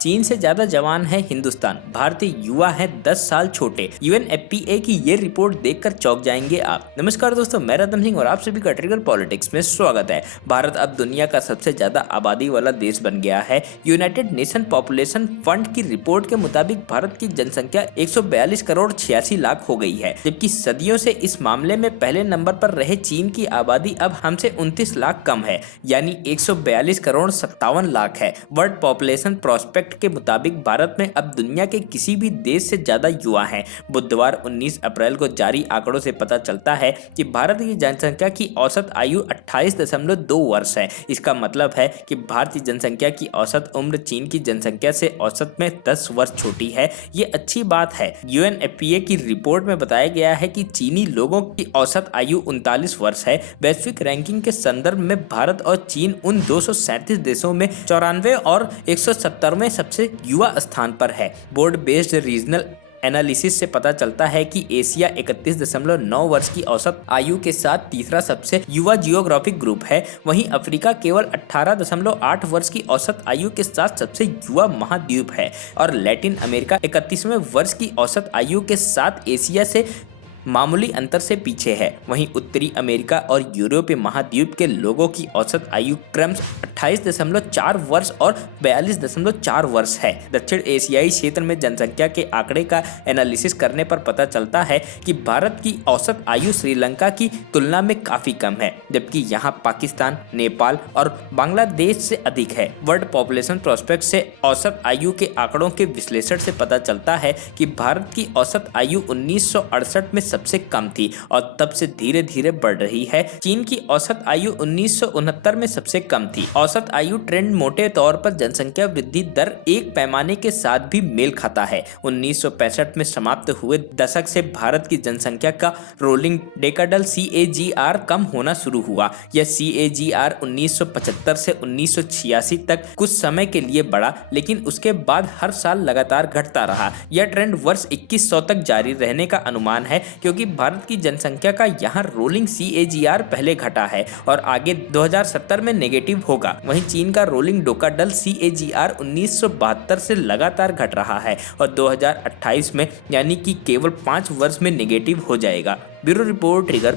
चीन से ज्यादा जवान है हिंदुस्तान, भारतीय युवा है 10 साल छोटे। यूएनएफपीए की ये रिपोर्ट देखकर चौंक जाएंगे आप। नमस्कार दोस्तों, मैं रतन सिंह और आप सभी का ट्रिगर पॉलिटिक्स में स्वागत है। भारत अब दुनिया का सबसे ज्यादा आबादी वाला देश बन गया है। यूनाइटेड नेशन पॉपुलेशन फंड की रिपोर्ट के मुताबिक भारत की जनसंख्या 142 करोड़ 86 लाख हो गई है, जबकि सदियों से इस मामले में पहले नंबर पर रहे चीन की आबादी अब हमसे 29 लाख कम है, यानी 142 करोड़ 57 लाख है। वर्ल्ड पॉपुलेशन प्रोस्पेक्ट के मुताबिक भारत में अब दुनिया के किसी भी देश से ज्यादा युवा हैं। बुधवार 19 अप्रैल को जारी आंकड़ों से पता चलता है कि भारत की जनसंख्या की औसत आयु 28.2 वर्ष है। इसका मतलब है कि भारतीय जनसंख्या की औसत उम्र चीन की जनसंख्या से औसत में 10 वर्ष छोटी है। ये अच्छी बात है। यूएनएफपीए की रिपोर्ट में बताया गया है कि चीनी लोगों की औसत आयु 39 वर्ष है। वैश्विक रैंकिंग के संदर्भ में भारत और चीन उन 237 देशों में 94 और 170वें सबसे युवा स्थान पर है। बोर्ड बेस्ड रीजनल एनालिसिस से पता चलता है कि एशिया 31.9 वर्ष की औसत आयु के साथ तीसरा सबसे युवा जियोग्राफिक ग्रुप है। वहीं अफ्रीका केवल 18.8 वर्ष की औसत आयु के साथ सबसे युवा महाद्वीप है और लैटिन अमेरिका 31वें वर्ष की औसत आयु के साथ एशिया से मामूली अंतर से पीछे है। वहीं उत्तरी अमेरिका और यूरोपीय महाद्वीप के लोगों की औसत आयु क्रमश 28.4 वर्ष और 42.4 वर्ष है। दक्षिण एशियाई क्षेत्र में जनसंख्या के आंकड़े का एनालिसिस करने पर पता चलता है कि भारत की औसत आयु श्रीलंका की तुलना में काफी कम है, जबकि यहाँ पाकिस्तान, नेपाल और बांग्लादेश से अधिक है। वर्ल्ड पॉपुलेशन प्रोस्पेक्ट से औसत आयु के आंकड़ों के विश्लेषण से पता चलता है कि भारत की औसत आयु 1968 में सबसे कम थी और तब से धीरे धीरे बढ़ रही है। चीन की औसत आयु 1969 में सबसे कम थी। औसत आयु ट्रेंड मोटे तौर पर जनसंख्या वृद्धि दर एक पैमाने के साथ भी मेल खाता है। 1965 में समाप्त हुए दशक से भारत की जनसंख्या का रोलिंग डेकाडल CAGR कम होना शुरू हुआ। यह CAGR 1975 से 1986 तक कुछ समय के लिए बढ़ा, लेकिन उसके बाद हर साल लगातार घटता रहा। यह ट्रेंड वर्ष 2100 तक जारी रहने का अनुमान है, क्योंकि भारत की जनसंख्या का यहाँ रोलिंग CAGR पहले घटा है और आगे 2070 में नेगेटिव होगा। वहीं चीन का रोलिंग डोकाडल CAGR 1972 से लगातार घट रहा है और 2028 में यानी कि केवल 5 वर्ष में नेगेटिव हो जाएगा। Bureau report trigger.